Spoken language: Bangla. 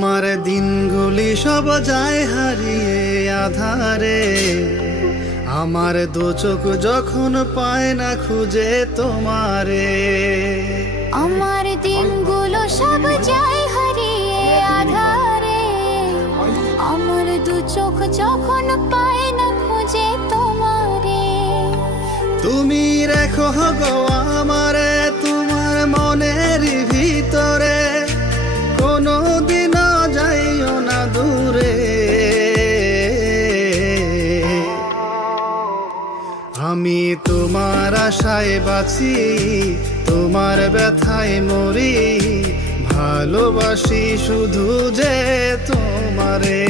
আমার দিনগুলি সব যায় হারিয়ে আধারে, আমার দু চোখ যখন পায় না খুঁজে তোমারে। আমার দিনগুলো সব যায় হারিয়ে আধারে, আমার দু চোখ যখন পায় না খুঁজে তোমারে। তুমি রেখো গো আমারে তোমার মনের ভিতরে, কোনো দিনও যাইও না দূরে। আমি তোমার আশায় বাঁচি, তোমার ব্যথায় মরি, ভালোবাসি শুধু যে তোমারে।